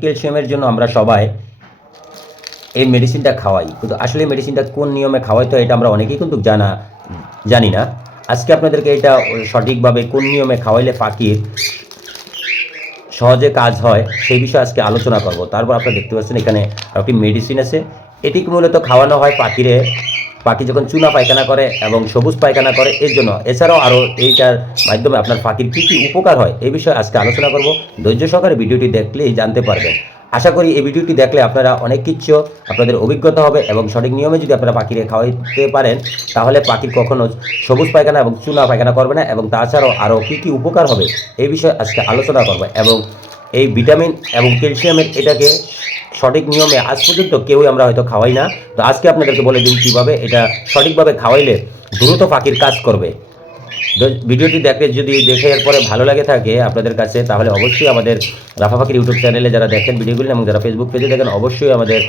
ক্যালসিয়ামের জন্য আমরা সবাই এই মেডিসিনটা খাওয়াই। কিন্তু আসলে মেডিসিনটা কোন নিয়মে খাওয়াইতে হয় এটা আমরা অনেকেই কিন্তু জানা, জানি না। আজকে আপনাদেরকে এটা সঠিকভাবে কোন নিয়মে খাওয়াইলে পাখির সহজে কাজ হয় সেই বিষয়ে আজকে আলোচনা করব। তারপর আপনারা দেখতে পাচ্ছেন এখানে একটি মেডিসিন আছে। এটি মূলত খাওয়ানো হয় পাখিরে পাখি যখন চুনা পায়খানা করে এবং সবুজ পায়খানা করে, এর জন্য এছাড়াও আরও এইটার মাধ্যমে আপনার পাখির কী কী উপকার হয়, এই বিষয়ে আজকে আলোচনা করব। ধৈর্য সহকারে ভিডিওটি দেখলেই জানতে পারবেন। আশা করি এই ভিডিওটি দেখলে আপনারা অনেক কিছু, আপনাদের অভিজ্ঞতা হবে এবং সঠিক নিয়মে যদি আপনারা পাখিরে খাওয়াইতে পারেন, তাহলে পাখির কখনো সবুজ পায়খানা এবং চুনা পায়খানা করবে না এবং তাছাড়াও আরও কী কী উপকার হবে, এই বিষয়ে আজকে আলোচনা করব এবং এই ভিটামিন এবং ক্যালসিয়ামের এটাকে সঠিক নিয়মে আজ পর্যন্ত কেউই আমরা হয়তো খাওয়াই না। তো আজকে আপনাদেরকে বলে দিন কীভাবে এটা সঠিকভাবে খাওয়াইলে দ্রুত পাখির কাজ করবে। ভিডিওটি দেখে যদি দেখে এরপরে ভালো লাগে থাকে আপনাদের কাছে, তাহলে অবশ্যই আমাদের রাফা পাখির ইউটিউব চ্যানেলে যারা দেখেন ভিডিওগুলি এবং যারা ফেসবুক পেজে দেখেন, অবশ্যই আমাদের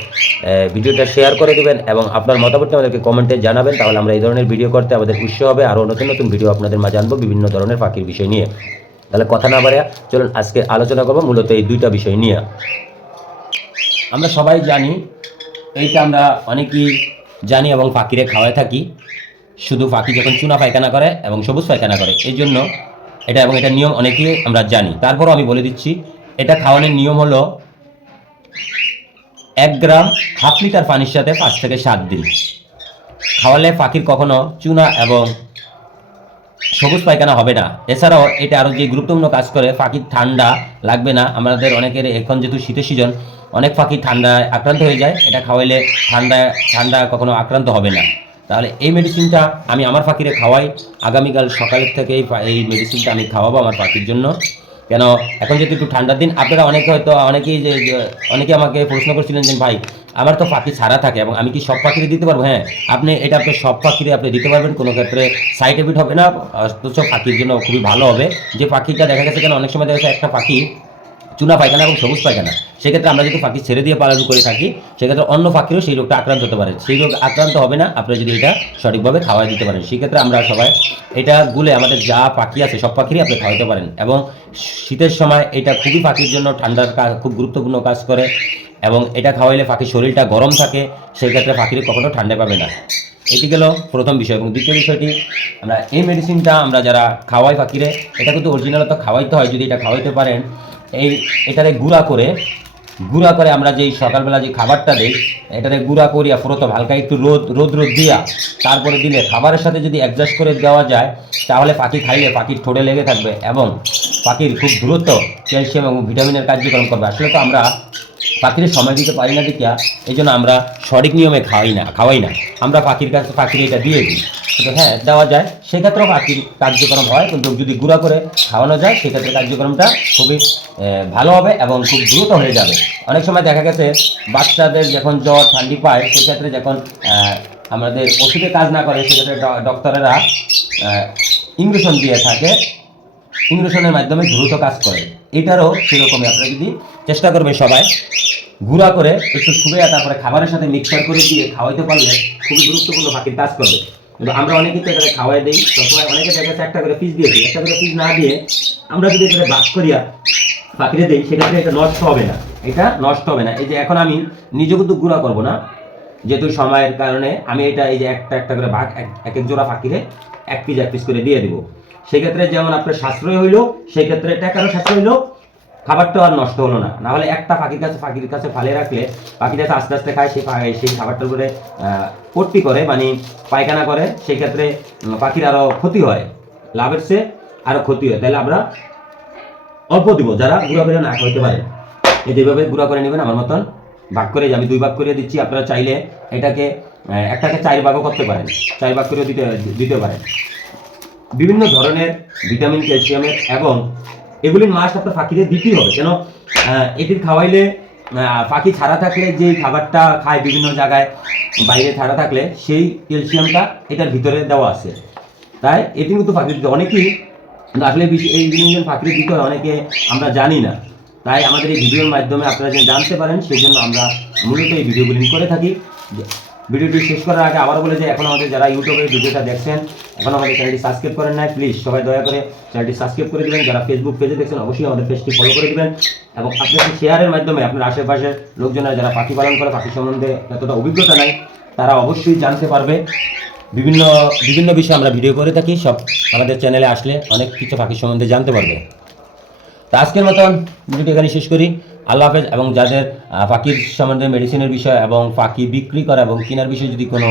ভিডিওটা শেয়ার করে দিবেন এবং আপনার মতামতটি আমাদেরকে কমেন্টে জানাবেন। তাহলে আমরা এই ধরনের ভিডিও করতে আমাদের উৎসাহ হবে। আরও নতুন নতুন ভিডিও আপনাদের মাঝে আনব বিভিন্ন ধরনের পাখির বিষয় নিয়ে। তাহলে কথা না বাড়িয়া চলুন আজকে আলোচনা করব মূলত এই দুইটা বিষয় নিয়ে। আমরা সবাই জানি, এইটা আমরা অনেকেই জানি এবং পাখিরে খাওয়ায় থাকি, শুধু পাখি যখন চুনা পায়খানা করে এবং সবুজ পায়খানা করে, এই জন্য এটা এবং এটা নিয়ম অনেকেই আমরা জানি। তারপরও আমি বলে দিচ্ছি, এটা খাওয়ানোর নিয়ম হলো এক গ্রাম হাফ লিটার পানির সাথে পাঁচ থেকে সাত দিন। খাওয়ালে পাখির কখনো চুনা এবং সবুজ পায়খানা হবে না। এছাড়াও এটা আরও যে গুরুত্বপূর্ণ কাজ করে পাখির ঠান্ডা লাগবে না। আমাদের অনেকের এখন যেহেতু শীতের সিজন অনেক পাখি ঠান্ডায় আক্রান্ত হয়ে যায়, এটা খাওয়াইলে ঠান্ডা ঠান্ডা কখনো আক্রান্ত হবে না। তাহলে এই মেডিসিনটা আমি আমার পাখিরে খাওয়াই, আগামীকাল সকালের থেকে এই এই মেডিসিনটা আমি খাওয়াবো আমার পাখির জন্য। কেন, এখন যেহেতু একটু ঠান্ডার দিন, আপনারা অনেকে হয়তো, অনেকেই যে অনেকে আমাকে প্রশ্ন করছিলেন যে, ভাই, আমার তো পাখি ছাড়া থাকে, এবং আমি কি সব পাখিরে দিতে পারব? হ্যাঁ আপনি এটা আপনি সব পাখিরে আপনি দিতে পারবেন, কোনো ক্ষেত্রে সাইড এফেক্ট হবে না, অথচ পাখির জন্য খুবই ভালো হবে। যে পাখিটা দেখা গেছে কেন, অনেক সময় দেখা যাচ্ছে একটা পাখি চুনা পায়খানা এবং সবুজ পায়খানা। সেক্ষেত্রে আমরা যদি পাখি ছেড়ে দিয়ে পালন করে থাকি, সেক্ষেত্রে অন্য পাখিরও সেই রোগটা আক্রান্ত হতে পারে। সেই রোগ আক্রান্ত হবে না, আপনি যদি এটা সঠিকভাবে খাওয়াই দিতে পারেন। সেক্ষেত্রে আমরা সবাই এটা গুলে আমাদের যা পাখি আছে, সব পাখিরই আপনি খাওয়াতে পারেন। এবং শীতের সময় এটা খুবই পাখির জন্য ঠান্ডার কা- খুব গুরুত্বপূর্ণ কাজ করে। এবং এটা খাওয়াইলে পাখির শরীরটা গরম থাকে সেই ক্ষেত্রে পাখির কখনো ঠান্ডা পাবে না। এটি গেল প্রথম বিষয় এবং দ্বিতীয় বিষয়টি, আমরা এই মেডিসিনটা আমরা যারা খাওয়াই পাখিরে এটা কিন্তু অরিজিনাল তো খাওয়াইতে হয়, যদি এটা খাওয়াইতে পারেন, এই এটারে গুঁড়া করে গুঁড়া করে আমরা যেই সকালবেলা যে খাবারটা দিই, এটারে গুঁড়া করিয়া প্রথম হালকা একটু রোদ রোদ রোদ দিয়া, তারপরে দিলে খাবারের সাথে যদি অ্যাডজাস্ট করে দেওয়া যায়, তাহলে পাখি খাইলে পাখির ঠোঁটে লেগে থাকবে এবং পাখির খুব দ্রুত ক্যালসিয়াম এবং ভিটামিনের কার্যক্রম করবে। আসলে তো আমরা পাখির সময় দিতে পারি না দেখিয়া এই জন্য আমরা সঠিক নিয়মে খাওয়াই না খাওয়াই না। আমরা পাখির কাছে পাখির এটা দিয়ে দিই। হ্যাঁ দেওয়া যায়। সেক্ষেত্রেও পাখির কার্যক্রম হয়, কিন্তু যদি গুঁড়া করে খাওয়ানো যায়, সেক্ষেত্রে কার্যক্রমটা খুবই ভালো হবে এবং খুব দ্রুত হয়ে যাবে। অনেক সময় দেখা গেছে, বাচ্চাদের যখন জ্বর, ঠান্ডি পায়, সেক্ষেত্রে যখন আমাদের ওষুধে কাজ না করে, সেক্ষেত্রে ডক্টরেরা ইঞ্জেকশন দিয়ে থাকে। ইঞ্জেকশনের মাধ্যমে দ্রুত কাজ করে। এটারও সেরকমই। আপনারা যদি চেষ্টা করবে সবাই গুঁড়া করে একটু শুবে তারপরে খাবারের সাথে মিক্সার করে দিয়ে খাওয়াইতে পারলে খুবই গুরুত্বপূর্ণ পাখির কাজ করবে কিন্তু আমরা অনেকে তো এটা খাওয়াই দিই, সবসময় অনেকে দেখা একটা করে পিস দিয়ে দিই একটা করে পিস না দিয়ে আমরা যদি এটা বাস করিয়া পাখিরে দিই, সেক্ষেত্রে এটা নষ্ট হবে না। এটা নষ্ট হবে না। এই যে এখন আমি নিজে কিন্তু গুঁড়া করব না। যেহেতু সময়ের কারণে আমি এটা এই যে একটা একটা করে ভাগ এক এক জোড়া পাখিরে এক পিস এক পিস করে দিয়ে দিব। সেক্ষেত্রে যেমন আপনার সাশ্রয় হইল, সেক্ষেত্রে টাকারও সাশ্রয় হইল? খাবারটা আর নষ্ট হলো না। না হলে একটা পাখির কাছে পাখির কাছে ফালে রাখলে পাখিটা আস্তে আস্তে খায় সেই সেই খাবারটার উপরে পট্টি করে মানে পায়খানা করে, সেই ক্ষেত্রে পাখির আরও ক্ষতি হয়। লাভের চেয়ে আরও ক্ষতি হয়। তাহলে আমরা অল্প দিব, যারা গুঁড়া করে না খাইতে পারে। এই যেভাবে গুঁড়া করে নেবেন, আমার মতন ভাগ করে আমি দুই ভাগ করে দিচ্ছি, আপনারা চাইলে এটাকে একটাকে চার ভাগও করতে পারেন। চার ভাগ করে দিতে দিতে পারেন। বিভিন্ন ধরনের ভিটামিন, ক্যালসিয়ামের এবং এগুলি মাস্ট আপনার পাখিদের দিতেই হবে। কেন? এটির খাওয়াইলে পাখি ছাড়া থাকলে যে খাবারটা খায় বিভিন্ন জায়গায়, বাইরে ছাড়া থাকলে, সেই ক্যালসিয়ামটা এটার ভিতরে দেওয়া আছে। তাই এটি কিন্তু পাখি দিতে অনেকেই আসলে এই জিনিসগুলো পাখির দিতে হয়, অনেকে আমরা জানি না। তাই আমাদের এই ভিডিওর মাধ্যমে আপনারা যেন জানতে পারেন, সেই জন্য আমরা মূলত এই ভিডিওগুলি করে থাকি। ভিডিওটি শেষ করার আগে আবার বলে যে এখন আমাদের যারা ইউটিউবে ভিডিওটা দেখছেন, এখন আমাদের চ্যানেলটি সাবস্ক্রাইব করেন নাই প্লিজ সবাই দয়া করে চ্যানেলটি সাবস্ক্রাইব করে দিবেন। যারা ফেসবুক পেজে দেখছেন, অবশ্যই আমাদের পেজটি ফলো করে দিবেন এবং আপনার শেয়ারের মাধ্যমে আপনার আশেপাশের লোকজনেরা যারা পাখি পালন করে, পাখি সম্বন্ধে এতটা অভিজ্ঞতা নাই, তারা অবশ্যই জানতে পারবে। বিভিন্ন বিভিন্ন বিষয়ে আমরা ভিডিও করে থাকি, সব আমাদের চ্যানেলে আসলে অনেক কিছু পাখি সম্বন্ধে জানতে পারবে। তো আজকের মতন ভিডিওটি এখানে শেষ করি। আল্লাহ হাফেজ, এবং যাদের ফাঁকির সম্বন্ধে মেডিসিনের বিষয় এবং ফাঁকি বিক্রি করা এবং কেনার বিষয়ে যদি কোনো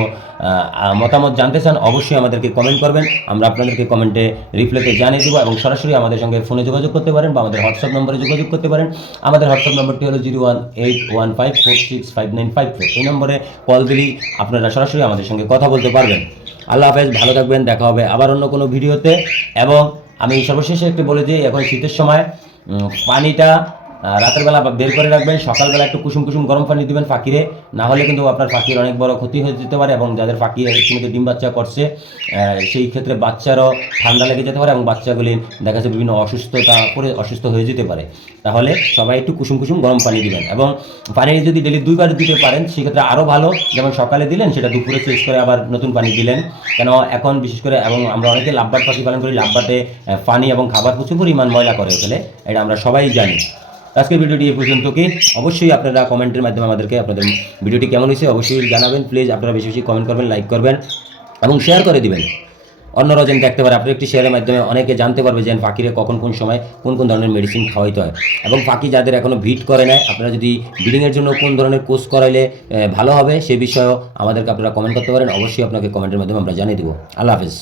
মতামত জানতে চান, অবশ্যই আমাদেরকে কমেন্ট করবেন। আমরা আপনাদেরকে কমেন্টে রিপ্লাইতে জানিয়ে দেবো এবং সরাসরি আমাদের সঙ্গে ফোনে যোগাযোগ করতে পারেন বা আমাদের হোয়াটসঅ্যাপ নম্বরে যোগাযোগ করতে পারেন। আমাদের হোয়াটসঅ্যাপ নম্বরটি হলো zero one eight one five four six five nine five four এই নম্বরে কল দিলেই আপনারা সরাসরি আমাদের সঙ্গে কথা বলতে পারবেন। আল্লাহ হাফেজ, ভালো থাকবেন। দেখা হবে আবার অন্য কোনো ভিডিওতে। এবং আমি সর্বশেষে একটু বলে দিই, এখন শীতের সময় পানিটা রাতের বেলা বের করে রাখবেন সকালবেলা একটু কুসুম কুসুম গরম পানি দিবেন ফাঁকিরে। না হলে কিন্তু আপনার ফাঁকির অনেক বড় ক্ষতি হয়ে যেতে পারে এবং যাদের ফাঁকি ইতিমধ্যে ডিম বাচ্চা করছে সেই ক্ষেত্রে বাচ্চারও ঠান্ডা লেগে যেতে পারে এবং বাচ্চাগুলি দেখা যাচ্ছে বিভিন্ন অসুস্থতা করে অসুস্থ হয়ে যেতে পারে। তাহলে সবাই একটু কুসুম কুসুম গরম পানি দিবেন এবং পানি যদি ডেলি দুইবার দিতে পারেন সেক্ষেত্রে আরও ভালো। যেমন সকালে দিলেন সেটা দুপুরে চেঞ্জ করে আবার নতুন পানি দিলেন। কেন এখন বিশেষ করে এবং আমরা অনেকে লাভবাট পাখি পালন করি লাভবাটে আহ, পানি এবং খাবার প্রচুর পরিমাণ ময়লা করে ফেলে এটা আমরা সবাই জানি। আজকের ভিডিওটি এই পর্যন্ত কি অবশ্যই আপনারা কমেন্টের মাধ্যমে আমাদেরকে, আপনাদের ভিডিওটি কেমন হয়েছে অবশ্যই জানাবেন। প্লিজ আপনারা বেশি বেশি কমেন্ট করবেন লাইক করবেন এবং শেয়ার করে দিবেন। অন্যরা যেন দেখতে পারে, আপনার একটি শেয়ারের মাধ্যমে অনেকে জানতে পারবে যে পাখিরে কখন কোন সময় কোন কোন ধরনের মেডিসিন খাওয়াইতে হয়। এবং পাখি যাদের এখনও ভিট করে নেয় আপনারা যদি ব্রিডিংয়ের জন্য কোন ধরনের কোর্স করাইলে ভালো হবে সে বিষয়েও আমাদেরকে আপনারা কমেন্ট করতে পারেন। অবশ্যই আপনাকে কমেন্টের মাধ্যমে আমরা জানিয়ে দেবো। আল্লাহ হাফেজ।